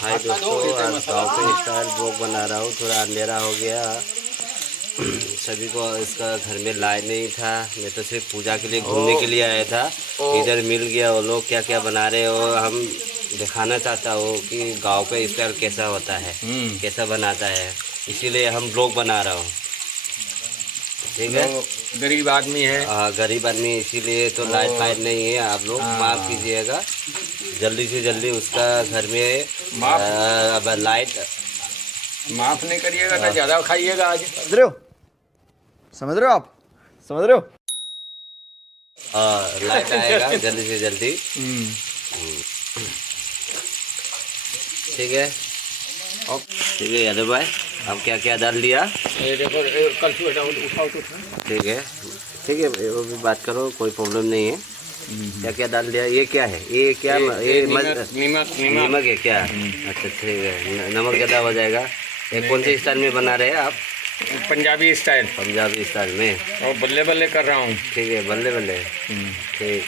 हाय दोस्तों, आज गाँव के स्टाइल ब्लॉग बना रहा हूँ। थोड़ा अंधेरा हो गया, सभी को इसका घर में लाइट नहीं था। मैं तो सिर्फ पूजा के लिए घूमने के लिए आया था। इधर मिल गया वो लोग क्या क्या बना रहे हो। हम दिखाना चाहता हूँ कि गांव का स्टाइल कैसा होता है, कैसा बनाता है, इसीलिए हम ब्लॉग बना रहा हूँ। ठीक है, गरीब आदमी है। गरीब आदमी, इसीलिए तो लाइट फाइट नहीं है। आप लोग माफ़ कीजिएगा, जल्दी से जल्दी उसका घर में अब लाइट माफ नहीं करिएगा तो ज्यादा खाइएगा आज। समझ रहे हो? समझ रहे हो आप? समझ रहे हो? लाइट आएगा जल्दी से जल्दी। ठीक है, ठीक है यादव भाई, अब क्या क्या डाल दिया? ये देखो, कल उठाओ तो। ठीक है, ठीक है, वो भी बात करो, कोई प्रॉब्लम नहीं है। क्या क्या डाल दिया? ये क्या है? ये क्या? ये नमक है क्या? अच्छा ठीक है, नमक ज़्यादा हो जाएगा। ये कौन से स्टाइल में बना रहे हैं आप? पंजाबी स्टाइल। पंजाबी स्टाइल में। और बल्ले बल्ले कर रहा हूँ। ठीक है, बल्ले बल्ले। ठीक।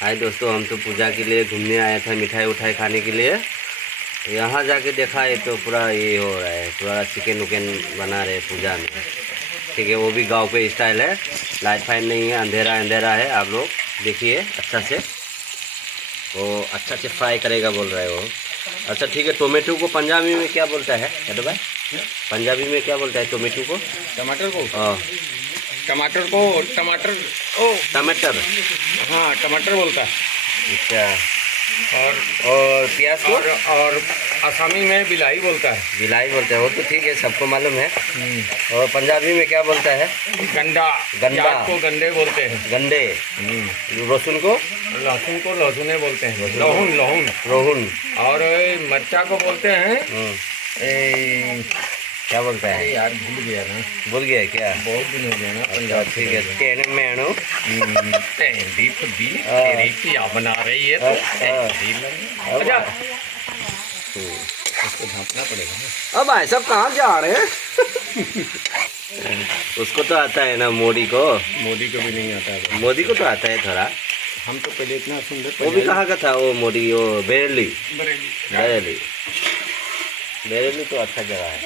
हाय दोस्तों, हम तो पूजा के लिए घूमने आया था, मिठाई उठाई खाने के लिए। यहाँ जाके देखा है तो पूरा ये हो रहा है, पूरा चिकन उकन बना रहे पूजा में। ठीक है, वो भी गांव पे स्टाइल है। लाइट फाइट नहीं है, अंधेरा अंधेरा है। आप लोग देखिए अच्छा से, वो अच्छा से फ्राई करेगा बोल रहे हो। अच्छा ठीक है, टोमेटो को पंजाबी में क्या बोलता है यादव भाई? पंजाबी में क्या बोलता है टोमेटो को? टमाटर को? हाँ, टमाटर को टमाटर। टमाटर। हाँ, टमाटर बोलता है। अच्छा, और प्याज को? और आसामी में बिलाई बोलता है। बिलाई बोलते हैं, वो तो ठीक है, सबको मालूम है। और पंजाबी में क्या बोलता है? गंडा। गंडा प्याज को गंडे बोलते हैं। गंडे। लहसुन को? लहसुन को लहसुने बोलते हैं। लहून लहून रोहुन। और मिर्चा को बोलते हैं क्या बोलता है यार, भूल गया ना। भूल गया क्या? बहुत दिन हो गया ना। अच्छा ठीक है, तेन मेणु। तेरी खुदी तेरी क्या बना रही है तो? अच्छा, उसको ढांपना पड़ेगा ना। अब भाई सब कहाँ जा रहे हैं? उसको तो आता है ना, मोदी को। मोदी को भी नहीं आता है। मोदी को तो आता है थोड़ा। हम तो पहले इतना सुंदर। वो भी कहाँ का था वो मोदी? वो बरेली। बरेली, बरेली तो अच्छा जगह है।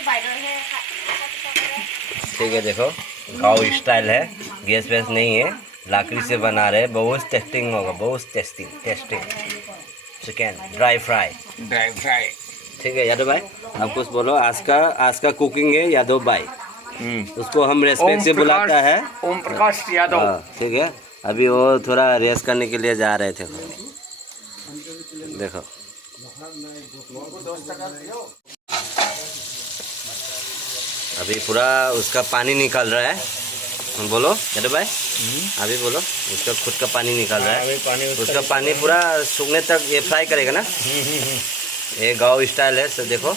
ठीक है, देखो गाँव स्टाइल है, गैस वैस नहीं है, लकड़ी से बना रहे हैं। बहुत टेस्टिंग होगा, बहुत टेस्टिंग चिकन ड्राई फ्राई। ठीक है यादव भाई, आप कुछ बोलो। आज का कुकिंग है यादव भाई, उसको हम रेस्पेक्ट से बुलाता है ओम प्रकाश यादव। ठीक है, अभी वो थोड़ा रेस्ट करने के लिए जा रहे थे। देखो अभी पूरा उसका पानी निकल रहा है। बोलो यादव भाई, अभी बोलो। उसका खुद का पानी निकल रहा है, उसका पानी पूरा सूखने तक ये फ्राई करेगा ना। ये गांव स्टाइल है सब, देखो।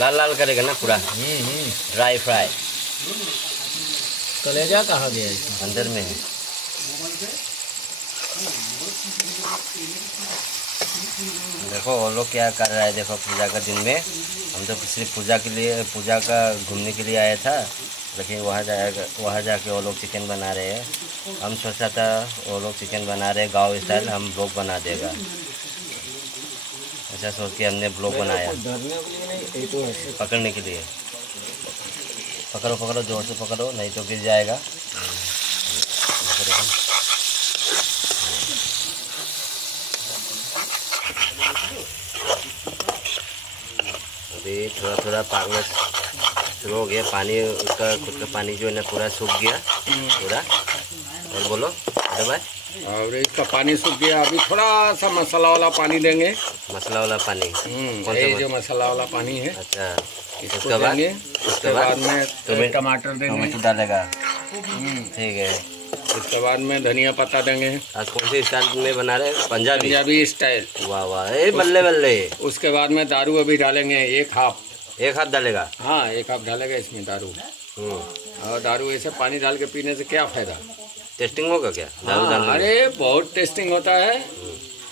लाल लाल करेगा ना पूरा, ड्राई फ्राई। कलेजा कहाँ गया? अंदर में है। देखो वो लोग क्या कर रहा है, देखो पूजा का दिन में। हम तो सिर्फ पूजा के लिए, पूजा का घूमने के लिए आया था, लेकिन वहाँ जाके वो लोग चिकन बना रहे हैं। हम सोचा था वो लोग चिकन बना रहे हैं गांव स्टाइल, हम ब्लॉग बना देगा, ऐसा सोच के हमने ब्लॉग बनाया। पकड़ने के लिए पकड़ो पकड़ो, जोर से पकड़ो, नहीं तो गिर जाएगा। अभी थोड़ा थोड़ा पानी शुरू हो गया, पानी उसका खुद का पानी जो है ना पूरा सूख गया पूरा। और बोलो अरे भाई। और इसका पानी सूख गया, अभी थोड़ा सा मसाला वाला पानी देंगे। मसाला वाला पानी? ये जो मसाला वाला पानी है। अच्छा, इसके बाद में टमाटर देंगे। टमाटर डालेगा? ठीक है। इसके बाद में धनिया पत्ता देंगे। आज कौन से स्टाइल में बना रहे हैं? पंजाबी स्टाइल। वाह वाह, ए बल्ले बल्ले। उसके बाद में दारू अभी डालेंगे, एक हाफ डालेगा। हाँ, एक हाफ डालेगा इसमें दारू। और दारू ऐसे पानी डाल के पीने से क्या फायदा? टेस्टिंग होगा क्या दारू डालने? अरे बहुत टेस्टिंग होता है।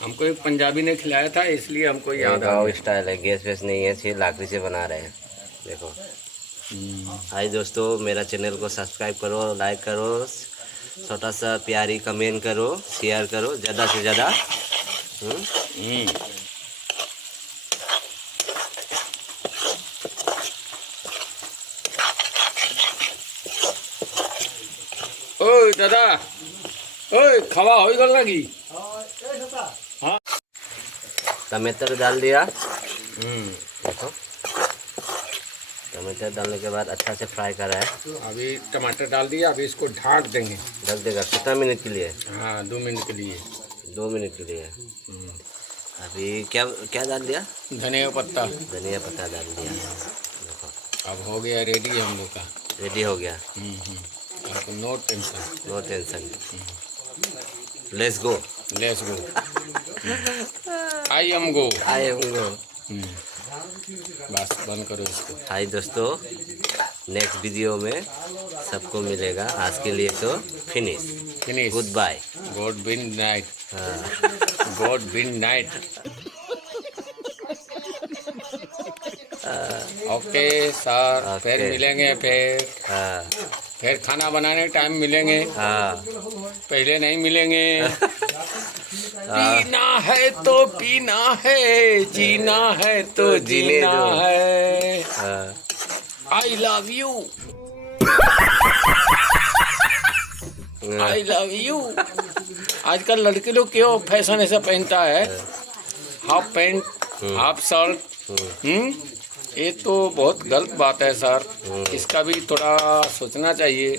हमको एक पंजाबी ने खिलाया था, इसलिए हमको याद आ गया। गाँव स्टाइल है, गैस वैस नहीं है, सिर्फ लकड़ी से बना रहे हैं। देखो हाय दोस्तों, मेरा चैनल को सब्सक्राइब करो, लाइक करो, छोटा सा प्यारी कमेंट करो, शेयर करो ज़्यादा से ज़्यादा। ओए दादा, ओए खवा हो गल लगी। हाँ टमाटर डाल दिया। देखो, टमाटर डालने के बाद अच्छा से फ्राई करा है। अभी टमाटर डाल दिया, अभी इसको ढाँक देंगे। ढक देगा कितना मिनट के लिए? हाँ 2 मिनट के लिए। 2 मिनट के लिए। अभी क्या क्या डाल दिया? धनिया पत्ता। धनिया पत्ता डाल दिया। देखो अब हो गया रेडी हम लोग का। रेडी हो गया। अब no tension. No tension. Let's go. Let's go. I am go. I am go. बस बंद करो इसको। हाय दोस्तों, नेक्स्ट वीडियो में सबको मिलेगा। आज के लिए तो finish. Good bye. Good night. हाँ। Good night. Okay sir, फिर मिलेंगे। फिर खाना बनाने टाइम मिलेंगे। पहले नहीं मिलेंगे। पीना है तो पीना है, जीना है तो जीना है। I love you. I love you. आजकल लड़के लोग क्यों फैशन ऐसा पहनता है, हाफ पैंट हाफ शर्ट। ये तो बहुत गलत बात है सर, इसका भी थोड़ा सोचना चाहिए।